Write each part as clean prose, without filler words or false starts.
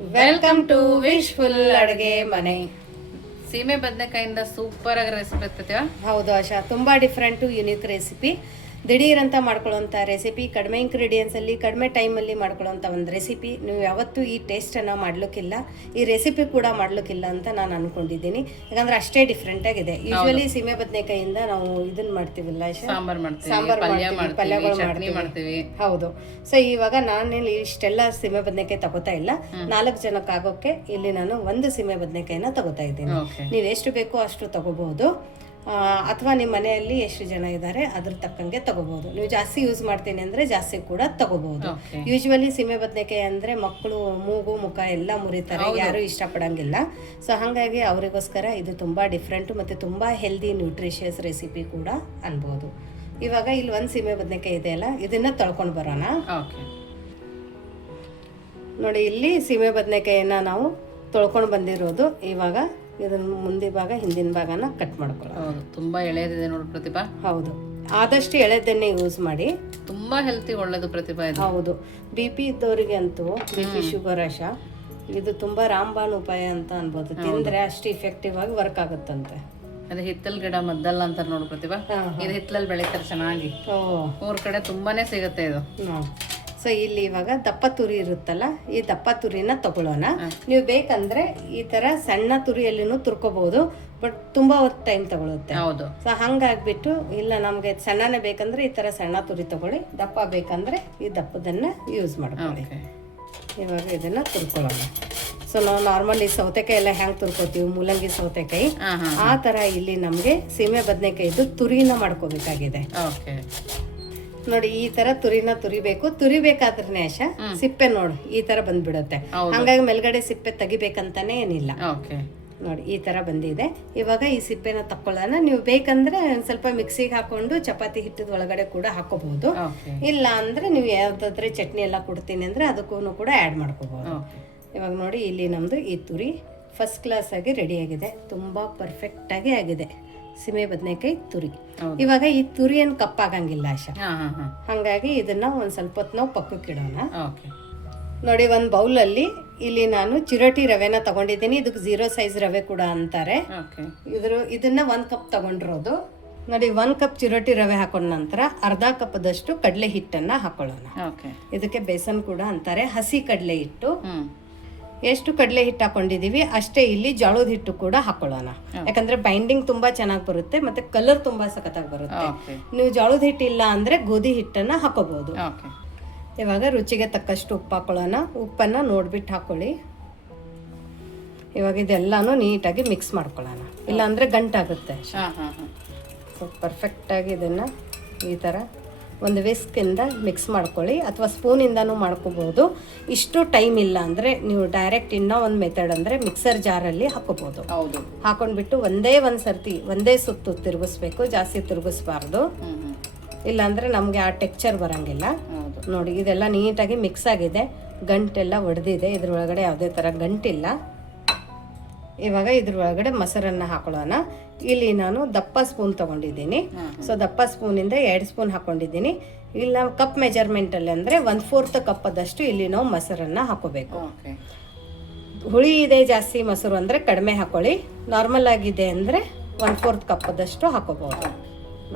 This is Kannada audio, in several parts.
ವೆಲ್ಕಮ್ ಟು ವಿಶ್ಫುಲ್ ಅಡುಗೆ ಮನೆ. ಸೀಮೆ ಬದನೆಕಾಯಿಂದ ಸೂಪರ್ ಆಗಿ ರೆಸಿಪಿ ಇರ್ತೈತೆ. ಹೌದು ಆಶಾ, ತುಂಬಾ ಡಿಫ್ರೆಂಟು ಯುನೀಕ್ ರೆಸಿಪಿ, ದಿಢೀರ್ ಅಂತ ಮಾಡ್ಕೊಳ್ಳೋಂಥ ರೆಸಿಪಿ, ಕಡಿಮೆ ಇಂಗ್ರೀಡಿಯೆಂಟ್ಸಲ್ಲಿ ಕಡಿಮೆ ಟೈಮಲ್ಲಿ ಮಾಡ್ಕೊಳ್ಳೋಂಥ ಒಂದು ರೆಸಿಪಿ. ನೀವು ಯಾವತ್ತೂ ಈ ಟೇಸ್ಟನ್ನು ಮಾಡ್ಲಿಕ್ಕಿಲ್ಲ, ಈ ರೆಸಿಪಿ ಕೂಡ ಮಾಡ್ಲಿಕ್ಕಿಲ್ಲ ಅಂತ ನಾನು ಅನ್ಕೊಂಡಿದ್ದೀನಿ. ಯಾಕಂದ್ರೆ ಅಷ್ಟೇ ಡಿಫ್ರೆಂಟಾಗಿದೆ. ಯೂಶ್ವಲಿ ಸೀಮೆ ಬದನೆಕಾಯಿಂದ ನಾವು ಇದನ್ನ ಮಾಡ್ತೀವಲ್ಲ ಆಶಾ, ಸಾಂಬಾರ್ ಮಾಡ್ತೀವಿ, ಪಲ್ಯಗಳು ಚಟ್ನಿ ಮಾಡ್ತೀವಿ. ಹೌದು. ಸೊ ಇವಾಗ ನಾನೇನು ಇಷ್ಟೆಲ್ಲ ಸೀಮೆ ಬದನೆಕಾಯಿ ತಗೋತಾ ಇಲ್ಲ, 4 ಜನಕ್ಕೆ ಆಗೋಕ್ಕೆ ಇಲ್ಲಿ ನಾನು 1 ಸೀಮೆ ಬದನೆಕಾಯಿನ ತಗೋತಾ ಇದ್ದೀನಿ. ನೀವು ಎಷ್ಟು ಬೇಕೋ ಅಷ್ಟು ತಗೋಬಹುದು, ಅಥವಾ ನಿಮ್ಮ ಮನೆಯಲ್ಲಿ ಎಷ್ಟು ಜನ ಇದ್ದಾರೆ ಅದ್ರ ತಕ್ಕಂಗೆ ತಗೋಬಹುದು. ನೀವು ಜಾಸ್ತಿ ಯೂಸ್ ಮಾಡ್ತೀನಿ ಅಂದ್ರೆ ಜಾಸ್ತಿ ಕೂಡ ತಗೋಬಹುದು. ಯೂಶ್ವಲಿ ಸೀಮೆ ಬದನೆಕಾಯಿ ಅಂದ್ರೆ ಮಕ್ಕಳು ಮೂಗು ಮುಖ ಎಲ್ಲ ಮುರಿತಾರೆ, ಯಾರು ಇಷ್ಟಪಡಂಗಿಲ್ಲ. ಸೊ ಹಾಗಾಗಿ ಅವರಿಗೋಸ್ಕರ ಇದು ತುಂಬಾ ಡಿಫ್ರೆಂಟ್ ಮತ್ತೆ ತುಂಬಾ ಹೆಲ್ದಿ ನ್ಯೂಟ್ರಿಷಿಯಸ್ ರೆಸಿಪಿ ಕೂಡ ಅನ್ಬೋದು. ಇವಾಗ ಇಲ್ಲಿ 1 ಸೀಮೆ ಬದನೆಕಾಯಿ ಇದೆಯಲ್ಲ, ಇದನ್ನ ತೊಳ್ಕೊಂಡು ಬರೋಣ. ನೋಡಿ, ಇಲ್ಲಿ ಸೀಮೆ ಬದನೆಕಾಯಿನ ನಾವು ತೊಳ್ಕೊಂಡು ಬಂದಿರೋದು. ಇವಾಗ ಇದನ್ನ ಮುಂದೆ ಭಾಗ ಹಿಂದಿನ ಭಾಗನ ಕಟ್ ಮಾಡ್ಕೊಳ್ಳೋದು. ತುಂಬಾ ಎಳೆದಿದೆ ನೋಡಿ ಪ್ರತಿಭಾ. ಹೌದು, ಆದಷ್ಟು ಎಳೆದನ್ನೇ ಯೂಸ್ ಮಾಡಿ. ತುಂಬಾ ಹೆಲ್ತಿ, ಒಳ್ಳೇದು ಪ್ರತಿಭಾ. ಹೌದು, BP ಇದ್ದವರಿಗೆ ಅಂತೂ, BP ಶುಗರ್ ಆಶಾ, ಇದು ತುಂಬಾ ರಾಮಬಾಣ ಉಪಾಯ ಅಂತ ಅನ್ಬೋದು. ತಿಂದ್ರೆ ಅಷ್ಟು ಇಫೆಕ್ಟಿವ್ ಆಗಿ ವರ್ಕ್ ಆಗುತ್ತಂತೆ. ಅದೇ ಹಿತ್ತಲ್ ಗಿಡ ಮದ್ದಲ್ಲ ಅಂತಾರೆ ನೋಡು ಪ್ರತಿಭಾ. ಇದು ಹಿತ್ತಲಲ್ಲಿ ಬೆಳಿತಾರೆ ಚೆನ್ನಾಗಿ. ಊರ್ ಕಡೆ ತುಂಬಾನೇ ಸಿಗುತ್ತೆ ಇದು. ಸೊ ಇಲ್ಲಿ ಇವಾಗ ದಪ್ಪ ತುರಿ ಇರುತ್ತಲ್ಲ, ಈ ದಪ್ಪ ತುರಿನ ತಗೊಳ್ಳೋಣ. ನೀವು ಬೇಕಂದ್ರೆ ಈ ತರ ಸಣ್ಣ ತುರಿಯಲ್ಲಿನೂ ತುರ್ಕೋಬಹುದು, ಬಟ್ ತುಂಬಾ ಹೊತ್ತು ಟೈಮ್ ತಗೊಳುತ್ತೆ. ಹೌದು. ಸೊ ಹಂಗಾಗ್ಬಿಟ್ಟು ಇಲ್ಲ, ನಮ್ಗೆ ಸಣ್ಣನೇ ಬೇಕಂದ್ರೆ ಈ ತರ ಸಣ್ಣ ತುರಿ ತಗೊಳ್ಳಿ, ದಪ್ಪ ಬೇಕಂದ್ರೆ ಈ ದಪ್ಪದನ್ನ ಯೂಸ್ ಮಾಡ್ಕೊಳ್ಳಿ. ಇವಾಗ ಇದನ್ನ ತುರ್ಕೊಳ್ಳೋಣ. ಸೊ ನಾವು ನಾರ್ಮಲಿ ಸೌತೆಕಾಯಿ ಎಲ್ಲ ಹೆಂಗ್ ತುರ್ಕೋತೀವಿ, ಮೂಲಂಗಿ ಸೌತೆಕಾಯಿ, ಆ ತರ ಇಲ್ಲಿ ನಮ್ಗೆ ಸೀಮೆ ಬದನೆಕಾಯಿದು ತುರಿನ ಮಾಡ್ಕೋಬೇಕಾಗಿದೆ. ನೋಡಿ, ಈ ತರ ತುರಿನ ತುರಿಬೇಕಾದ್ರೆ ಆಶಾ, ಸಿಪ್ಪೆ ನೋಡಿ ಈ ತರ ಬಂದ್ಬಿಡುತ್ತೆ. ಹಂಗಾಗಿ ಮೇಲ್ಗಡೆ ಸಿಪ್ಪೆ ತೆಗಿಬೇಕಂತಾನೆ ಏನಿಲ್ಲ. ನೋಡಿ, ಈ ತರ ಬಂದಿದೆ. ಇವಾಗ ಈ ಸಿಪ್ಪೆನ ತಕ್ಕೊಳ್ಳೋಣ. ನೀವು ಬೇಕಂದ್ರೆ ಸ್ವಲ್ಪ ಮಿಕ್ಸಿಗೆ ಹಾಕೊಂಡು ಚಪಾತಿ ಹಿಟ್ಟದ ಒಳಗಡೆ ಕೂಡ ಹಾಕೋಬಹುದು. ಇಲ್ಲ ಅಂದ್ರೆ ನೀವು ಯಾವ್ದಾದ್ರೆ ಚಟ್ನಿ ಎಲ್ಲ ಕೊಡ್ತೀನಿ ಅಂದ್ರೆ ಅದಕ್ಕೂ ಕೂಡ ಆಡ್ ಮಾಡ್ಕೋಬಹುದು. ಇವಾಗ ನೋಡಿ, ಇಲ್ಲಿ ನಮ್ದು ಈ ತುರಿ ಫಸ್ಟ್ ಕ್ಲಾಸ್ ಆಗಿ ರೆಡಿ ಆಗಿದೆ. ತುಂಬಾ ಪರ್ಫೆಕ್ಟ್ ಆಗಿ ಆಗಿದೆ ಸೀಮೆ ಬದನೆಕಾಯಿ ತುರಿ. ಇವಾಗ ಈ ತುರಿ ಏನು ಕಪ್ಪಾಗಂಗಿಲ್ಲ ಆಶಾ, ಹಂಗಾಗಿ ಇದನ್ನ ಒಂದ್ ಸ್ವಲ್ಪ ಹೊತ್ತು ನಾವು ಪಕ್ಕಕ್ಕೆ ಇಡೋಣ. ನೋಡಿ, ಒಂದು ಬೌಲಲ್ಲಿ ಇಲ್ಲಿ ನಾನು ಚಿರೋಟಿ ರವೆನ ತಗೊಂಡಿದ್ದೀನಿ. ಇದಕ್ಕೆ 0 ಸೈಜ್ ರವೆ ಕೂಡ ಅಂತಾರೆ. ಇದನ್ನ 1 ಕಪ್ ತಗೊಂಡಿರೋದು. ನೋಡಿ, 1 ಕಪ್ ಚಿರೋಟಿ ರವೆ ಹಾಕೊಂಡ ನಂತರ ಅರ್ಧ ಕಪ್ದಷ್ಟು ಕಡಲೆ ಹಿಟ್ಟನ್ನ ಹಾಕೊಳ್ಳೋಣ. ಇದಕ್ಕೆ ಬೇಸನ್ ಕೂಡ ಅಂತಾರೆ, ಹಸಿ ಕಡಲೆ ಹಿಟ್ಟು. ಎಷ್ಟು ಕಡಲೆ ಹಿಟ್ಟು ಹಾಕೊಂಡಿದೀವಿ ಅಷ್ಟೇ ಇಲ್ಲಿ ಜೋಳದ ಹಿಟ್ಟು ಕೂಡ ಹಾಕೊಳ್ಳೋಣ. ಯಾಕಂದ್ರೆ ಬೈಂಡಿಂಗ್ ತುಂಬಾ ಚೆನ್ನಾಗಿ ಬರುತ್ತೆ, ಮತ್ತೆ ಕಲರ್ ತುಂಬಾ ಸಖತ್ತಾಗಿ ಬರುತ್ತೆ. ನೀವು ಜೋಳದ ಹಿಟ್ಟು ಇಲ್ಲ ಅಂದ್ರೆ ಗೋಧಿ ಹಿಟ್ಟನ್ನ ಹಾಕೋಬಹುದು. ಇವಾಗ ರುಚಿಗೆ ತಕ್ಕಷ್ಟು ಉಪ್ಪು ಹಾಕೊಳ್ಳೋಣ. ಉಪ್ಪನ್ನ ನೋಡ್ಬಿಟ್ಟು ಹಾಕೊಳ್ಳಿ. ಇವಾಗ ಇದೆಲ್ಲಾನು ನೀಟಾಗಿ ಮಿಕ್ಸ್ ಮಾಡ್ಕೊಳ್ಳೋಣ, ಇಲ್ಲ ಅಂದ್ರೆ ಗಂಟಾಗುತ್ತೆ. ಪರ್ಫೆಕ್ಟ್ ಆಗಿ ಇದನ್ನ ಈ ತರ ಒಂದು ವಿಸ್ಕಿಂದ ಮಿಕ್ಸ್ ಮಾಡ್ಕೊಳ್ಳಿ, ಅಥವಾ ಸ್ಪೂನಿಂದನೂ ಮಾಡ್ಕೋಬಹುದು. ಇಷ್ಟು ಟೈಮ್ ಇಲ್ಲ ಅಂದ್ರೆ ನೀವು ಡೈರೆಕ್ಟ್ ಇನ್ನೂ ಒಂದು ಮೆಥಡ್ ಅಂದ್ರೆ ಮಿಕ್ಸರ್ ಜಾರಲ್ಲಿ ಹಾಕೋಬಹುದು. ಹಾಕೊಂಡ್ಬಿಟ್ಟು ಒಂದೇ ಸುತ್ತು ತಿರುಗಿಸ್ಬೇಕು, ಜಾಸ್ತಿ ತಿರುಗಿಸ್ಬಾರ್ದು. ಇಲ್ಲಾಂದ್ರೆ ನಮ್ಗೆ ಆ ಟೆಕ್ಸ್ಚರ್ ಬರಂಗಿಲ್ಲ. ನೋಡಿ, ಇದೆಲ್ಲ ನೀಟಾಗಿ ಮಿಕ್ಸ್ ಆಗಿದೆ, ಗಂಟೆಲ್ಲ ಒಡೆದಿದೆ, ಇದ್ರೊಳಗಡೆ ಯಾವುದೇ ತರ ಗಂಟಿಲ್ಲ. ಇವಾಗ ಇದ್ರೊಳಗಡೆ ಮೊಸರನ್ನ ಹಾಕೊಳ್ಳೋಣ. ಇಲ್ಲಿ ನಾನು ದಪ್ಪ ಸ್ಪೂನ್ ತಗೊಂಡಿದ್ದೀನಿ. ಸೊ ದಪ್ಪ ಸ್ಪೂನಿಂದ 2 ಸ್ಪೂನ್ ಹಾಕೊಂಡಿದ್ದೀನಿ. ಇಲ್ಲ ಕಪ್ ಮೆಜರ್ಮೆಂಟ್ ಅಲ್ಲಿ ಅಂದ್ರೆ 1/4 ಕಪ್ಪದಷ್ಟು ಇಲ್ಲಿ ನಾವು ಮೊಸರನ್ನ ಹಾಕೋಬೇಕು. ಹುಳಿ ಇದೆ ಜಾಸ್ತಿ ಮೊಸರು ಅಂದ್ರೆ ಕಡಿಮೆ ಹಾಕೊಳ್ಳಿ, ನಾರ್ಮಲ್ ಆಗಿದೆ ಅಂದ್ರೆ 1/4 ಕಪ್ಪದಷ್ಟು ಹಾಕೋಬಹುದು.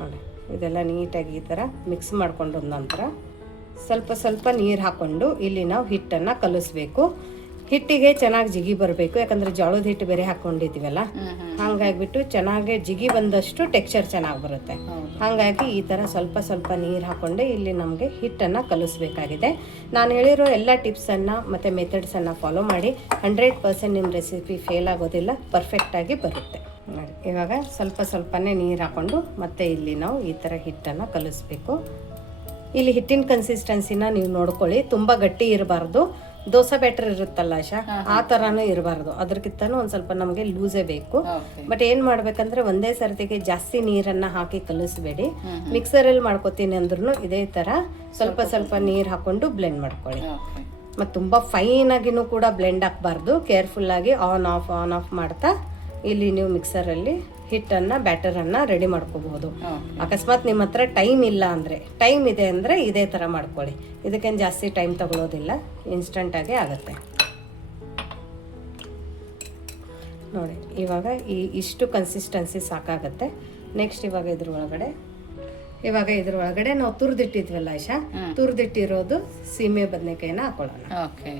ನೋಡಿ, ಇದೆಲ್ಲ ನೀಟಾಗಿ ಈ ತರ ಮಿಕ್ಸ್ ಮಾಡ್ಕೊಂಡ ನಂತರ ಸ್ವಲ್ಪ ನೀರು ಹಾಕೊಂಡು ಇಲ್ಲಿ ನಾವು ಹಿಟ್ಟನ್ನ ಕಲಿಸ್ಬೇಕು. ಹಿಟ್ಟಿಗೆ ಚೆನ್ನಾಗಿ ಜಿಗಿ ಬರಬೇಕು, ಯಾಕಂದ್ರೆ ಜೋಳದ ಹಿಟ್ಟು ಬೇರೆ ಹಾಕೊಂಡಿದ್ದೀವಲ್ಲ, ಹಂಗಾಗ್ಬಿಟ್ಟು ಚೆನ್ನಾಗಿ ಜಿಗಿ ಬಂದಷ್ಟು ಟೆಕ್ಸ್ಚರ್ ಚೆನ್ನಾಗಿ ಬರುತ್ತೆ. ಹಾಗಾಗಿ ಈ ತರ ಸ್ವಲ್ಪ ನೀರು ಹಾಕೊಂಡೆ ಇಲ್ಲಿ ನಮಗೆ ಹಿಟ್ಟನ್ನ ಕಲಿಸ್ಬೇಕಾಗಿದೆ. ನಾನು ಹೇಳಿರೋ ಎಲ್ಲ ಟಿಪ್ಸನ್ನ ಮತ್ತೆ ಮೆಥಡ್ಸನ್ನ ಫಾಲೋ ಮಾಡಿ 100% ನಿಮ್ಮ ರೆಸಿಪಿ ಫೇಲ್ ಆಗೋದಿಲ್ಲ, ಪರ್ಫೆಕ್ಟ್ ಆಗಿ ಬರುತ್ತೆ. ನೋಡಿ, ಇವಾಗ ಸ್ವಲ್ಪನೇ ನೀರು ಹಾಕೊಂಡು ಮತ್ತೆ ಇಲ್ಲಿ ನಾವು ಈ ತರ ಹಿಟ್ಟನ್ನ ಕಲಿಸ್ಬೇಕು. ಇಲ್ಲಿ ಹಿಟ್ಟಿನ ಕನ್ಸಿಸ್ಟೆನ್ಸಿನ ನೀವು ನೋಡ್ಕೊಳ್ಳಿ, ತುಂಬಾ ಗಟ್ಟಿ ಇರಬಾರ್ದು. ದೋಸೆ ಬ್ಯಾಟರ್ ಇರುತ್ತಲ್ಲ ಆಶಾ, ಆ ತರಾನು ಇರಬಾರ್ದು. ಅದ್ರಕ್ಕಿಂತನೂ ಒಂದ್ ಸ್ವಲ್ಪ ನಮಗೆ ಲೂಸೇ ಬೇಕು. ಬಟ್ ಏನ್ ಮಾಡ್ಬೇಕಂದ್ರೆ ಒಂದೇ ಸರ್ತಿಗೆ ಜಾಸ್ತಿ ನೀರನ್ನ ಹಾಕಿ ಕಲಿಸ್ಬೇಡಿ. ಮಿಕ್ಸರ್ ಅಲ್ಲಿ ಮಾಡ್ಕೋತೀನಿ ಅಂದ್ರೂ ಇದೇ ತರ ಸ್ವಲ್ಪ ನೀರ್ ಹಾಕೊಂಡು ಬ್ಲೆಂಡ್ ಮಾಡ್ಕೊಳ್ಳಿ. ಮತ್ತೆ ತುಂಬಾ ಫೈನ್ ಆಗಿನೂ ಕೂಡ ಬ್ಲೆಂಡ್ ಹಾಕ್ಬಾರ್ದು. ಕೇರ್ಫುಲ್ ಆಗಿ ಆನ್ ಆಫ್ ಮಾಡ್ತಾ ಇಲ್ಲಿ ನೀವು ಮಿಕ್ಸರಲ್ಲಿ ಹಿಟ್ಟನ್ನ ಬ್ಯಾಟರನ್ನ ರೆಡಿ ಮಾಡ್ಕೋಬಹುದು. ಅಕಸ್ಮಾತ್ ನಿಮ್ಮ ಹತ್ರ ಟೈಮ್ ಇಲ್ಲ ಅಂದ್ರೆ, ಟೈಮ್ ಇದೆ ಅಂದ್ರೆ ಇದೇ ತರ ಮಾಡ್ಕೊಳ್ಳಿ. ಇದಕ್ಕೇನು ಜಾಸ್ತಿ ಟೈಮ್ ತಗೊಳ್ಳೋದಿಲ್ಲ, ಇನ್ಸ್ಟಂಟ್ ಆಗಿ ಆಗುತ್ತೆ. ನೋಡಿ ಇವಾಗ ಇಷ್ಟು ಕನ್ಸಿಸ್ಟೆನ್ಸಿ ಸಾಕಾಗುತ್ತೆ. ನೆಕ್ಸ್ಟ್ ಇವಾಗ ಇದ್ರ ಒಳಗಡೆ ನಾವು ತುರಿದಿಟ್ಟಿದ್ವಲ್ಲ ಆಯಿಷಾ, ತುರಿದಿಟ್ಟಿರೋದು ಸೀಮೆ ಬದನೆಕಾಯಿನ ಹಾಕೊಳ್ಳೋಣ. ಓಕೆ.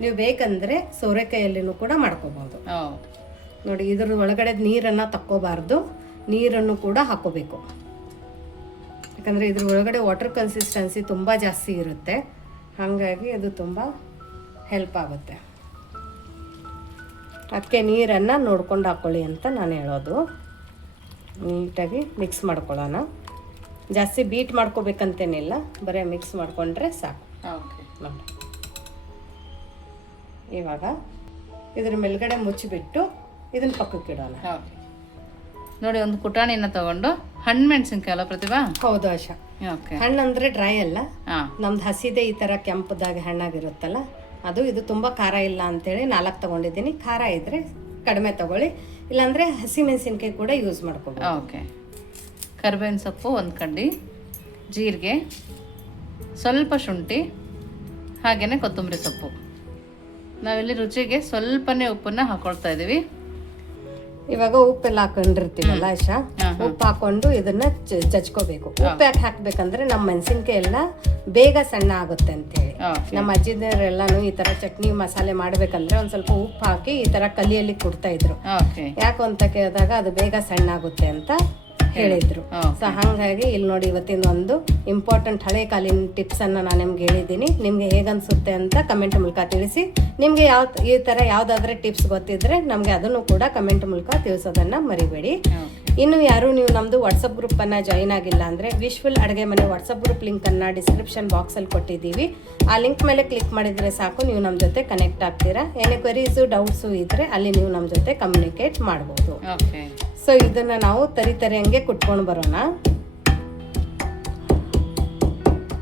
ನೀವು ಬೇಕಂದ್ರೆ ಸೋರೆಕಾಯಲ್ಲಿನೂ ಕೂಡ ಮಾಡ್ಕೋಬಹುದು. ನೋಡಿ ಇದ್ರ ಒಳಗಡೆ ನೀರನ್ನು ತಕ್ಕೋಬಾರ್ದು, ನೀರನ್ನು ಕೂಡ ಹಾಕೋಬೇಕು. ಯಾಕಂದರೆ ಇದ್ರ ಒಳಗಡೆ ವಾಟರ್ ಕನ್ಸಿಸ್ಟೆನ್ಸಿ ತುಂಬ ಜಾಸ್ತಿ ಇರುತ್ತೆ, ಹಾಗಾಗಿ ಅದು ತುಂಬ ಹೆಲ್ಪ್ ಆಗುತ್ತೆ. ಅದಕ್ಕೆ ನೀರನ್ನು ನೋಡ್ಕೊಂಡು ಹಾಕ್ಕೊಳ್ಳಿ ಅಂತ ನಾನು ಹೇಳೋದು. ನೀಟಾಗಿ ಮಿಕ್ಸ್ ಮಾಡ್ಕೊಳ್ಳೋಣ. ಜಾಸ್ತಿ ಬೀಟ್ ಮಾಡ್ಕೋಬೇಕಂತೇನಿಲ್ಲ, ಬರೀ ಮಿಕ್ಸ್ ಮಾಡಿಕೊಂಡ್ರೆ ಸಾಕು. ನೋಡಿ ಇವಾಗ ಇದ್ರ ಮೇಲ್ಗಡೆ ಮುಚ್ಚಿಬಿಟ್ಟು ಇದನ್ನ ಪಕ್ಕಕ್ಕೆ ಇಡೋಣ. ನೋಡಿ ಒಂದು ಕುಟಾಣಿನ ತಗೊಂಡು ಹಣ್ಣು ಮೆಣಸಿನ್ಕಾಯಿ ಅಲ್ಲ ಪ್ರತಿಭಾ? ಹೌದು ಆಶಾ. ಹಣ್ಣು ಅಂದರೆ ಡ್ರೈ ಅಲ್ಲ, ನಮ್ದು ಹಸಿದೆ ಈ ಥರ ಕೆಂಪದಾಗಿ ಹಣ್ಣಾಗಿರುತ್ತಲ್ಲ ಅದು. ಇದು ತುಂಬ ಖಾರ ಇಲ್ಲ ಅಂತೇಳಿ 4 ತಗೊಂಡಿದ್ದೀನಿ. ಖಾರ ಇದ್ದರೆ ಕಡಿಮೆ ತಗೊಳ್ಳಿ, ಇಲ್ಲಾಂದರೆ ಹಸಿ ಮೆಣಸಿನ್ಕಾಯಿ ಕೂಡ ಯೂಸ್ ಮಾಡ್ಕೋಬೋದು. ಓಕೆ. ಕರಿಬೇವಿನ ಸೊಪ್ಪು 1 ಕಡ್ಡಿ, ಜೀರಿಗೆ, ಸ್ವಲ್ಪ ಶುಂಠಿ, ಹಾಗೆಯೇ ಕೊತ್ತಂಬರಿ ಸೊಪ್ಪು. ನಾವಿಲ್ಲಿ ರುಚಿಗೆ ಸ್ವಲ್ಪನೇ ಉಪ್ಪನ್ನು ಹಾಕೊಳ್ತಾ ಇದ್ದೀವಿ. ಇವಾಗ ಉಪ್ಪೆಲ್ಲ ಹಾಕೊಂಡಿರ್ತೀವಲ್ಲ ಆಶಾ, ಉಪ್ಪು ಹಾಕೊಂಡು ಇದನ್ನ ಜಜ್ಕೋಬೇಕು. ಉಪ್ಪು ಯಾಕೆ ಹಾಕ್ಬೇಕಂದ್ರೆ ನಮ್ಮ ಮೆಣಸಿನ್ಕಾಯಿ ಎಲ್ಲ ಬೇಗ ಸಣ್ಣ ಆಗುತ್ತೆ ಅಂತೇಳಿ. ನಮ್ಮ ಅಜ್ಜಿದರೆಲ್ಲಾನು ಈ ತರ ಚಟ್ನಿ ಮಸಾಲೆ ಮಾಡ್ಬೇಕಂದ್ರೆ ಒಂದ್ ಸ್ವಲ್ಪ ಉಪ್ಪು ಹಾಕಿ ಈ ತರ ಕಲಿಯಲ್ಲಿ ಕೊಡ್ತಾ ಇದ್ರು. ಯಾಕೆ ಅಂತ ಕೇಳಿದಾಗ ಅದು ಬೇಗ ಸಣ್ಣ ಆಗುತ್ತೆ ಅಂತ ಹೇಳಿದ್ರು. ಸೊ ಹಾಗಾಗಿ ಇಲ್ಲಿ ನೋಡಿ ಇವತ್ತಿನ ಒಂದು ಇಂಪಾರ್ಟೆಂಟ್ ಹಳೆ ಕಾಲಿನ ಟಿಪ್ಸ್ ಅನ್ನ ನಾನು ನಿಮ್ಗೆ ಹೇಳಿದ್ದೀನಿ. ನಿಮ್ಗೆ ಹೇಗನ್ಸುತ್ತೆ ಅಂತ ಕಮೆಂಟ್ ಮೂಲಕ ತಿಳಿಸಿ. ನಿಮ್ಗೆ ಈ ತರ ಯಾವ್ದಾದ್ರೆ ಟಿಪ್ಸ್ ಗೊತ್ತಿದ್ರೆ ನಮ್ಗೆ ಅದನ್ನು ಕೂಡ ಕಮೆಂಟ್ ಮೂಲಕ ತಿಳಿಸೋದನ್ನ ಮರಿಬೇಡಿ. ಇನ್ನು ಯಾರು ನೀವು ನಮ್ದು ವಾಟ್ಸಪ್ ಗ್ರೂಪ್ ಅನ್ನ ಜಾಯಿನ್ ಆಗಿಲ್ಲ ಅಂದ್ರೆ ವಿಶ್ವಲ್ ಅಡುಗೆ ಮನೆ ವಾಟ್ಸಪ್ ಗ್ರೂಪ್ ಲಿಂಕ್ ಅನ್ನ ಡಿಸ್ಕ್ರಿಪ್ಷನ್ ಬಾಕ್ಸ್ ಅಲ್ಲಿ ಕೊಟ್ಟಿದ್ದೀವಿ. ಆ ಲಿಂಕ್ ಮೇಲೆ ಕ್ಲಿಕ್ ಮಾಡಿದ್ರೆ ಸಾಕು, ನೀವು ನಮ್ಮ ಜೊತೆ ಕನೆಕ್ಟ್ ಆಗ್ತೀರಾ. ಏನೇ ಕ್ವೆರೀಸು ಡೌಟ್ಸು ಇದ್ರೆ ಅಲ್ಲಿ ನೀವು ನಮ್ಮ ಜೊತೆ ಕಮ್ಯುನಿಕೇಟ್ ಮಾಡ್ಬೋದು. ಸೊ ಇದನ್ನ ನಾವು ತರಿ ಹಂಗೆ ಕುಟ್ಕೊಂಡು ಬರೋಣ.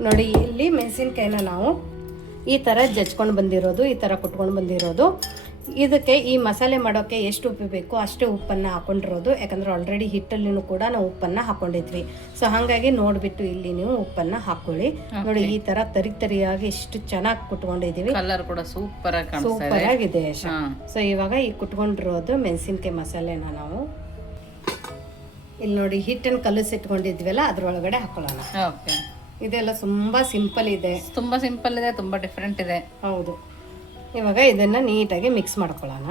ನೋಡಿ ಇಲ್ಲಿ ಮೆಣಸಿನ್ಕಾಯಿನ ನಾವು ಈ ಥರ ಜಜ್ಕೊಂಡು ಬಂದಿರೋದು, ಈ ಥರ ಕುಟ್ಕೊಂಡು ಬಂದಿರೋದು. ಇದಕ್ಕೆ ಈ ಮಸಾಲೆ ಮಾಡೋಕ್ಕೆ ಎಷ್ಟು ಉಪ್ಪು ಬೇಕು ಅಷ್ಟೇ ಉಪ್ಪನ್ನು ಹಾಕೊಂಡಿರೋದು. ಯಾಕಂದರೆ ಆಲ್ರೆಡಿ ಹಿಟ್ಟಲ್ಲಿನೂ ಕೂಡ ನಾವು ಉಪ್ಪನ್ನು ಹಾಕೊಂಡಿದ್ವಿ. ಸೊ ಹಾಗಾಗಿ ನೋಡಿಬಿಟ್ಟು ಇಲ್ಲಿ ನೀವು ಉಪ್ಪನ್ನು ಹಾಕೊಳ್ಳಿ. ನೋಡಿ ಈ ಥರ ತರಿಯಾಗಿ ಎಷ್ಟು ಚೆನ್ನಾಗಿ ಕುಟ್ಕೊಂಡಿದ್ದೀವಿ. ಕಲರ್ ಕೂಡ ಸೂಪರ್ ಆಗಿದೆ. ಸೊ ಇವಾಗ ಈ ಕುಟ್ಕೊಂಡಿರೋದು ಮೆಣಸಿನ್ಕಾಯಿ ಮಸಾಲೆನ ನಾವು ಇಲ್ಲಿ ನೋಡಿ ಹಿಟ್ಟನ್ನು ಕಲಸಿಟ್ಕೊಂಡಿದ್ವಲ್ಲ ಅದ್ರೊಳಗಡೆ ಹಾಕೊಳ್ಳೋಣ. ಇದೆಲ್ಲ ತುಂಬಾ ಸಿಂಪಲ್ ಇದೆ, ತುಂಬಾ ಡಿಫ್ರೆಂಟ್ ಇದೆ. ಹೌದು. ಇವಾಗ ಇದನ್ನ ನೀಟಾಗಿ ಮಿಕ್ಸ್ ಮಾಡ್ಕೊಳ್ಳೋಣ.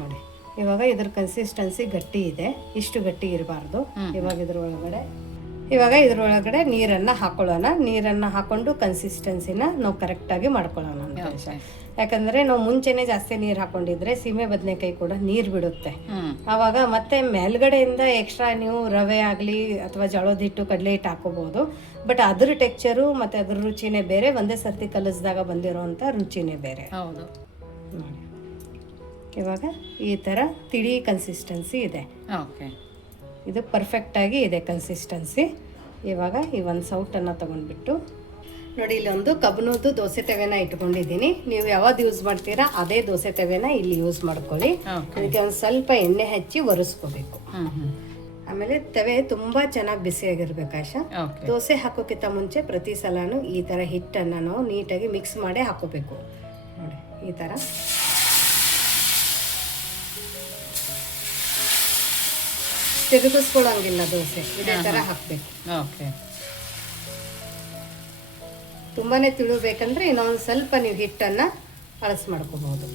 ನೋಡಿ ಇವಾಗ ಇದ್ರ ಕನ್ಸಿಸ್ಟೆನ್ಸಿ ಗಟ್ಟಿ ಇದೆ, ಇಷ್ಟು ಗಟ್ಟಿ ಇರಬಾರ್ದು. ಇವಾಗ ಇದ್ರೊಳಗಡೆ ನೀರನ್ನ ಹಾಕೊಳ್ಳೋಣ. ನೀರನ್ನ ಹಾಕೊಂಡು ಕನ್ಸಿಸ್ಟೆನ್ಸಿನ ನಾವು ಕರೆಕ್ಟಾಗಿ ಮಾಡ್ಕೊಳ್ಳೋಣ ಅಂತ. ಯಾಕಂದ್ರೆ ನಾವು ಮುಂಚೆನೆ ಜಾಸ್ತಿ ನೀರು ಹಾಕೊಂಡಿದ್ರೆ ಸೀಮೆ ಬದನೆಕಾಯಿ ಕೂಡ ನೀರು ಬಿಡುತ್ತೆ. ಆವಾಗ ಮತ್ತೆ ಮೇಲ್ಗಡೆಯಿಂದ ಎಕ್ಸ್ಟ್ರಾ ನೀವು ರವೆ ಆಗಲಿ ಅಥವಾ ಜೋಳದ ಹಿಟ್ಟು ಕಡಲೆ ಹಿಟ್ಟು ಹಾಕೋಬಹುದು. ಬಟ್ ಅದ್ರ ಟೆಕ್ಸ್ಚರು ಮತ್ತೆ ಅದ್ರ ರುಚಿನೇ ಬೇರೆ, ಒಂದೇ ಸರ್ತಿ ಕಲಿಸಿದಾಗ ಬಂದಿರೋಂಥ ರುಚಿನೇ ಬೇರೆ. ಹೌದು. ನೋಡಿ ಇವಾಗ ಈ ಥರ ತಿಳಿ ಕನ್ಸಿಸ್ಟೆನ್ಸಿ ಇದೆ. ಇದು ಪರ್ಫೆಕ್ಟಾಗಿ ಇದೆ ಕನ್ಸಿಸ್ಟೆನ್ಸಿ. ಇವಾಗ ಈ ಒಂದು ಸೌಟನ್ನು ತೊಗೊಂಡ್ಬಿಟ್ಟು ನೋಡಿ ಇಲ್ಲೊಂದು ಕಬ್ಬನದ್ದು ದೋಸೆ ತವೆನ ಇಟ್ಕೊಂಡಿದ್ದೀನಿ. ನೀವು ಯಾವ್ದು ಯೂಸ್ ಮಾಡ್ತೀರಾ ಅದೇ ದೋಸೆ ತವೆನ ಇಲ್ಲಿ ಯೂಸ್ ಮಾಡ್ಕೊಳ್ಳಿ. ಅದಕ್ಕೆ ಒಂದು ಸ್ವಲ್ಪ ಎಣ್ಣೆ ಹಚ್ಚಿ ಒರೆಸ್ಕೋಬೇಕು. ಆಮೇಲೆ ತವೆ ತುಂಬಾ ಚೆನ್ನಾಗಿ ಬಿಸಿಯಾಗಿರ್ಬೇಕು ಆಶಾ. ದೋಸೆ ಹಾಕೋಕ್ಕಿಂತ ಮುಂಚೆ ಪ್ರತಿ ಸಲನೂ ಈ ಥರ ಹಿಟ್ಟನ್ನು ನಾವು ನೀಟಾಗಿ ಮಿಕ್ಸ್ ಮಾಡಿ ಹಾಕೋಬೇಕು. ನೋಡಿ ಈ ಥರ ತೆಗೆದಿಸ್ಕೊಳ್ಳೋಂಗಿಲ್ಲ, ದೋಸೆ ಇದೇ ಥರ ಹಾಕಬೇಕು. ತುಂಬಾನೇ ತಿಳಬೇಕಂದ್ರೆ ಇನ್ನೊಂದು ಸ್ವಲ್ಪ ನೀವು ಹಿಟ್ಟನ್ನು ಅಳಸ್ ಮಾಡ್ಕೋಬಹುದು.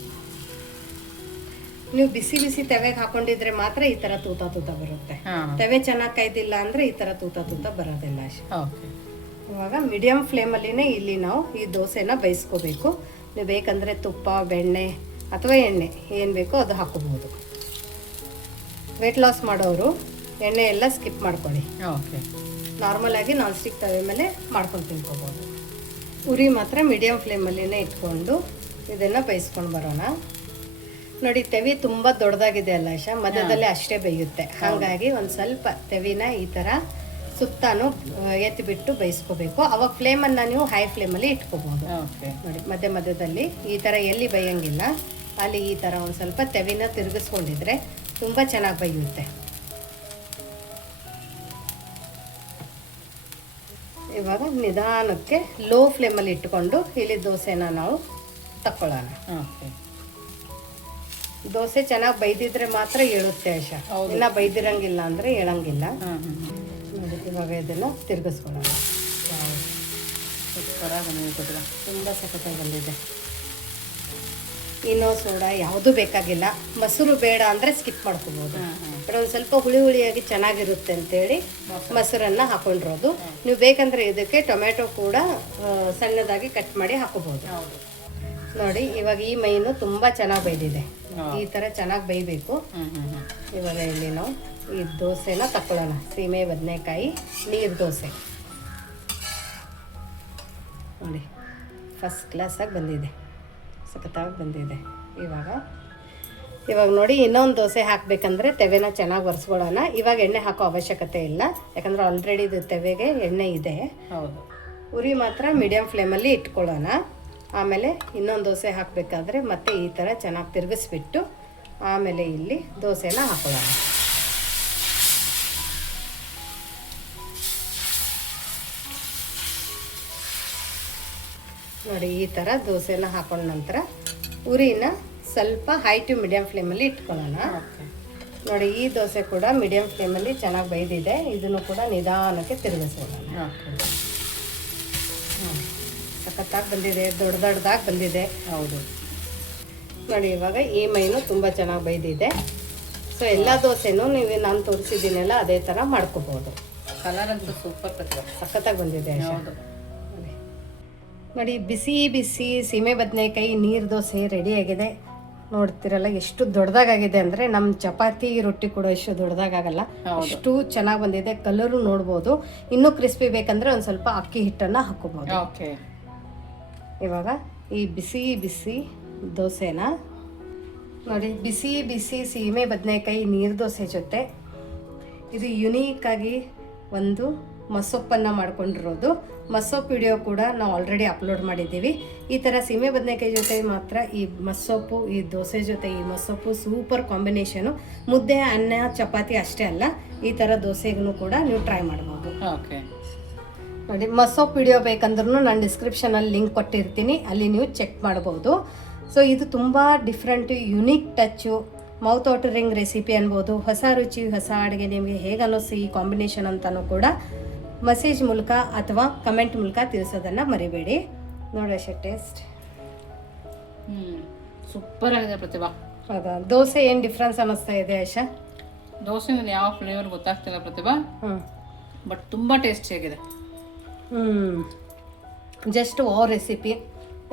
ನೀವು ಬಿಸಿ ಬಿಸಿ ತವೆಗೆ ಹಾಕೊಂಡಿದ್ರೆ ಮಾತ್ರ ಈ ತರ ತೂತ ಬರುತ್ತೆ. ತವೆ ಚೆನ್ನಾಗಿ ಕಾಯ್ದಿಲ್ಲ ಅಂದ್ರೆ ಈ ತರ ತೂತ ಬರೋದಿಲ್ಲ. ಇವಾಗ ಮೀಡಿಯಂ ಫ್ಲೇಮಲ್ಲಿನೇ ಇಲ್ಲಿ ನಾವು ಈ ದೋಸೆನ ಬೇಯಿಸ್ಕೋಬೇಕು. ನೀವು ಬೇಕಂದ್ರೆ ತುಪ್ಪ, ಬೆಣ್ಣೆ ಅಥವಾ ಎಣ್ಣೆ ಏನು ಬೇಕೋ ಅದು ಹಾಕೋಬಹುದು. ವೆಯ್ಟ್ ಲಾಸ್ ಮಾಡೋರು ಎಣ್ಣೆ ಎಲ್ಲ ಸ್ಕಿಪ್ ಮಾಡ್ಕೊಳ್ಳಿ. ನಾರ್ಮಲ್ ಆಗಿ ನಾನ್ ಸ್ಟಿಕ್ ತವೆ ಮೇಲೆ ಮಾಡ್ಕೊಂಡು ತಿನ್ಕೋಬಹುದು. ಉರಿ ಮಾತ್ರ ಮೀಡಿಯಂ ಫ್ಲೇಮಲ್ಲಿನೇ ಇಟ್ಕೊಂಡು ಇದನ್ನು ಬೇಯಿಸ್ಕೊಂಡು ಬರೋಣ. ನೋಡಿ ತೆವಿ ತುಂಬ ದೊಡ್ಡದಾಗಿದೆ ಅಲ್ಲ ಆಶಾ, ಮಧ್ಯದಲ್ಲಿ ಅಷ್ಟೇ ಬೇಯುತ್ತೆ. ಹಾಗಾಗಿ ಒಂದು ಸ್ವಲ್ಪ ತೆವಿನ ಈ ಥರ ಸುತ್ತಾನು ಎತ್ತಿಬಿಟ್ಟು ಬೇಯಿಸ್ಕೋಬೇಕು. ಅವಾಗ ಫ್ಲೇಮನ್ನು ನೀವು ಹೈ ಫ್ಲೇಮಲ್ಲಿ ಇಟ್ಕೋಬಹುದು. ನೋಡಿ ಮಧ್ಯದಲ್ಲಿ ಈ ಥರ ಎಲ್ಲಿ ಬೇಯಂಗಿಲ್ಲ ಅಲ್ಲಿ ಈ ಥರ ಒಂದು ಸ್ವಲ್ಪ ತೆವಿನ ತಿರುಗಿಸ್ಕೊಂಡಿದ್ರೆ ತುಂಬ ಚೆನ್ನಾಗಿ ಬೇಯುತ್ತೆ. ಇವಾಗ ನಿಧಾನಕ್ಕೆ ಲೋ ಫ್ಲೇಮಲ್ಲಿ ಇಟ್ಕೊಂಡು ಇಲ್ಲಿ ದೋಸೆನ ನಾವು ತಕ್ಕೊಳ್ಳೋಣ. ದೋಸೆ ಚೆನ್ನಾಗಿ ಬೈದಿದ್ರೆ ಮಾತ್ರ ಏಳುತ್ತೆ ಆಶಾ. ಇನ್ನ ಬೈದಿರಂಗಿಲ್ಲ ಅಂದ್ರೆ ಏಳಂಗಿಲ್ಲ. ನೋಡಿ ಇವಾಗ ಇದನ್ನ ತಿರ್ಗಿಸ್ಕೊಳ್ಳೋಣ. ಸೂಪರಾಗಿ ಬಂದಿದೆ ಪ್ರತಿಭಾ. ತುಂಬ ಸಖತ್ತಾಗಿ ಬಂದಿದೆ. ಇನೋ ಸೋಡಾ ಯಾವುದೂ ಬೇಕಾಗಿಲ್ಲ. ಮೊಸರು ಬೇಡ ಅಂದರೆ ಸ್ಕಿಪ್ ಮಾಡ್ಕೋಬೋದು. ಬಟ್ ಒಂದು ಸ್ವಲ್ಪ ಹುಳಿ ಹುಳಿಯಾಗಿ ಚೆನ್ನಾಗಿರುತ್ತೆ ಅಂತೇಳಿ ಮೊಸರನ್ನು ಹಾಕೊಂಡಿರೋದು. ನೀವು ಬೇಕಂದರೆ ಇದಕ್ಕೆ ಟೊಮೆಟೊ ಕೂಡ ಸಣ್ಣದಾಗಿ ಕಟ್ ಮಾಡಿ ಹಾಕೋಬೋದು. ನೋಡಿ ಇವಾಗ ಈ ಮೈನು ತುಂಬ ಚೆನ್ನಾಗಿ ಬೈದಿದೆ. ಈ ಥರ ಚೆನ್ನಾಗಿ ಬೈಬೇಕು. ಇವಾಗ ಇಲ್ಲಿ ನಾವು ಈ ದೋಸೆನ ತಗೊಳ್ಳೋಣ. ಸೀಮೆ ಬದನೆಕಾಯಿ ನೀರು ದೋಸೆ ನೋಡಿ ಫಸ್ಟ್ ಕ್ಲಾಸಾಗಿ ಬಂದಿದೆ, ಸಖತ್ತಾಗಿ ಬಂದಿದೆ. ಇವಾಗ ನೋಡಿ ಇನ್ನೊಂದು ದೋಸೆ ಹಾಕಬೇಕಂದ್ರೆ ತೆವೆನ ಚೆನ್ನಾಗಿ ಒರೆಸ್ಕೊಳ್ಳೋಣ. ಇವಾಗ ಎಣ್ಣೆ ಹಾಕೋ ಅವಶ್ಯಕತೆ ಇಲ್ಲ, ಯಾಕಂದ್ರೆ ಆಲ್ರೆಡಿ ಇದು ತೆವೆಗೆ ಎಣ್ಣೆ ಇದೆ. ಹೌದು. ಉರಿ ಮಾತ್ರ ಮೀಡಿಯಮ್ ಫ್ಲೇಮಲ್ಲಿ ಇಟ್ಕೊಳ್ಳೋಣ. ಆಮೇಲೆ ಇನ್ನೊಂದು ದೋಸೆ ಹಾಕಬೇಕಾದ್ರೆ ಮತ್ತೆ ಈ ಥರ ಚೆನ್ನಾಗಿ ತಿರುಗಿಸ್ಬಿಟ್ಟು ಆಮೇಲೆ ಇಲ್ಲಿ ದೋಸೆನ ಹಾಕೊಳ್ಳೋಣ. ನೋಡಿ ಈ ಥರ ದೋಸೆನ ಹಾಕೊಂಡ ನಂತರ ಉರಿನ ಸ್ವಲ್ಪ ಹೈ ಟು ಮೀಡಿಯಮ್ ಫ್ಲೇಮಲ್ಲಿ ಇಟ್ಕೊಳ್ಳೋಣ. ನೋಡಿ ಈ ದೋಸೆ ಕೂಡ ಮೀಡಿಯಮ್ ಫ್ಲೇಮಲ್ಲಿ ಚೆನ್ನಾಗಿ ಬೈದಿದೆ. ಇದನ್ನು ಕೂಡ ನಿಧಾನಕ್ಕೆ ತಿರುಗಿಸ್ಕೊಳ್ಳೋಣ. ಸಖತ್ತಾಗಿ ಬಂದಿದೆ, ದೊಡ್ಡದಾಗಿ ಬಂದಿದೆ. ಹೌದು. ನೋಡಿ ಇವಾಗ ಈ ಮೈನು ತುಂಬ ಚೆನ್ನಾಗಿ ಬೈದಿದೆ. ಸೊ ಎಲ್ಲ ದೋಸೆನೂ ನೀವು ನಾನು ತೋರಿಸಿದ್ದೀನಲ್ಲ ಅದೇ ಥರ ಮಾಡ್ಕೋಬೋದು. ಕಲರ್ ಅಂತೂ ಸೂಪರ್ ಪ್ರತಿಭಾ, ಸಖತ್ತಾಗಿ ಬಂದಿದೆ. ಹೌದು. ನೋಡಿ ಬಿಸಿ ಬಿಸಿ ಸೀಮೆ ಬದನೆಕಾಯಿ ನೀರು ದೋಸೆ ರೆಡಿಯಾಗಿದೆ. ನೋಡ್ತಿರಲ್ಲ ಎಷ್ಟು ದೊಡ್ಡದಾಗಿದೆ ಅಂದರೆ ನಮ್ಮ ಚಪಾತಿ ರೊಟ್ಟಿ ಕೂಡ ಎಷ್ಟು ದೊಡ್ಡದಾಗಲ್ಲ, ಅಷ್ಟು ಚೆನ್ನಾಗಿ ಬಂದಿದೆ. ಕಲರು ನೋಡ್ಬೋದು. ಇನ್ನೂ ಕ್ರಿಸ್ಪಿ ಬೇಕಂದ್ರೆ ಒಂದು ಸ್ವಲ್ಪ ಅಕ್ಕಿ ಹಿಟ್ಟನ್ನು ಹಾಕೋಬೋದು. ಇವಾಗ ಈ ಬಿಸಿ ಬಿಸಿ ದೋಸೆನ ನೋಡಿ, ಬಿಸಿ ಬಿಸಿ ಸೀಮೆ ಬದನೆಕಾಯಿ ನೀರು ದೋಸೆ ಜೊತೆ ಇದು ಯುನೀಕಾಗಿ ಒಂದು ಮಸೊಪ್ಪನ್ನು ಮಾಡ್ಕೊಂಡಿರೋದು. ಮಸೊಪ್ಪು ವಿಡಿಯೋ ಕೂಡ ನಾವು ಆಲ್ರೆಡಿ ಅಪ್ಲೋಡ್ ಮಾಡಿದ್ದೀವಿ. ಈ ಥರ ಸೀಮೆ ಬದನೆಕಾಯಿ ಜೊತೆ ಮಾತ್ರ ಈ ಮಸೊಪ್ಪು, ಈ ದೋಸೆ ಜೊತೆ ಈ ಮಸೊಪ್ಪು ಸೂಪರ್ ಕಾಂಬಿನೇಷನು. ಮುದ್ದೆ, ಅನ್ನ, ಚಪಾತಿ ಅಷ್ಟೇ ಅಲ್ಲ, ಈ ಥರ ದೋಸೆಗೂ ಕೂಡ ನೀವು ಟ್ರೈ ಮಾಡ್ಬೋದು. ನೋಡಿ ಮಸೊಪ್ಪು ವಿಡಿಯೋ ಬೇಕಂದ್ರೂ ನಾನು ಡಿಸ್ಕ್ರಿಪ್ಷನಲ್ಲಿ ಲಿಂಕ್ ಕೊಟ್ಟಿರ್ತೀನಿ, ಅಲ್ಲಿ ನೀವು ಚೆಕ್ ಮಾಡ್ಬೋದು. ಸೊ ಇದು ತುಂಬ different unique touch, mouth watering recipe ಅನ್ಬೋದು. ಹೊಸ ರುಚಿ, ಹೊಸ ಅಡುಗೆ ನಿಮಗೆ ಹೇಗೆ ಅನ್ನಿಸಿ ಈ ಕಾಂಬಿನೇಷನ್ ಅಂತಲೂ ಕೂಡ ಮೆಸೇಜ್ ಮೂಲಕ ಅಥವಾ ಕಮೆಂಟ್ ಮೂಲಕ ತಿಳಿಸೋದನ್ನು ಮರಿಬೇಡಿ. ನೋಡಿ ಅಷ್ಟೇ ಟೇಸ್ಟ್ ಸೂಪರ್ ಆಗಿದೆ ಪ್ರತಿಭಾ. ಹೌದಾ? ದೋಸೆ ಏನು ಡಿಫ್ರೆನ್ಸ್ ಅನ್ನಿಸ್ತಾ ಇದೆ ಆಶಾ? ದೋಸೆ ಯಾವ ಫ್ಲೇವರ್ ಗೊತ್ತಾಗ್ತಿಲ್ಲ ಪ್ರತಿಭಾ, ಬಟ್ ತುಂಬ ಟೇಸ್ಟಿಯಾಗಿದೆ. ಜಸ್ಟ್ ರೆಸಿಪಿ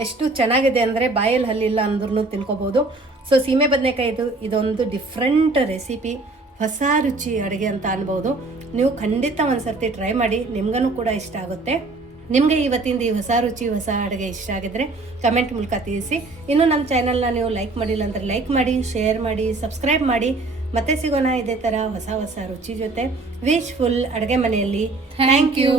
ಎಷ್ಟು ಚೆನ್ನಾಗಿದೆ ಅಂದರೆ ಬಾಯಲ್ಲಿ ಹಲ್ಲಿಲ್ಲ ಅಂದ್ರೂ ತಿನ್ಕೋಬೋದು. ಸೊ ಸೀಮೆ ಬದನೆಕಾಯಿ ಇದೊಂದು ಡಿಫ್ರೆಂಟ್ ರೆಸಿಪಿ, ಹೊಸ ರುಚಿ ಅಡುಗೆ ಅಂತ ಅನ್ಬೋದು. ನೀವು ಖಂಡಿತ ಒಂದು ಸರ್ತಿ ಟ್ರೈ ಮಾಡಿ, ನಿಮ್ಗೂ ಕೂಡ ಇಷ್ಟ ಆಗುತ್ತೆ. ನಿಮಗೆ ಇವತ್ತಿಂದ ಈ ಹೊಸ ರುಚಿ, ಹೊಸ ಅಡುಗೆ ಇಷ್ಟ ಆಗಿದ್ರೆ ಕಮೆಂಟ್ ಮೂಲಕ ತಿಳಿಸಿ. ಇನ್ನೂ ನಮ್ಮ ಚಾನಲ್ನ ನೀವು ಲೈಕ್ ಮಾಡಿಲ್ಲ ಅಂದರೆ ಲೈಕ್ ಮಾಡಿ, ಶೇರ್ ಮಾಡಿ, ಸಬ್ಸ್ಕ್ರೈಬ್ ಮಾಡಿ. ಮತ್ತೆ ಸಿಗೋಣ ಇದೇ ಥರ ಹೊಸ ಹೊಸ ರುಚಿ ಜೊತೆ ವಿಶ್ ಫುಲ್ ಅಡುಗೆ ಮನೆಯಲ್ಲಿ. Thank you.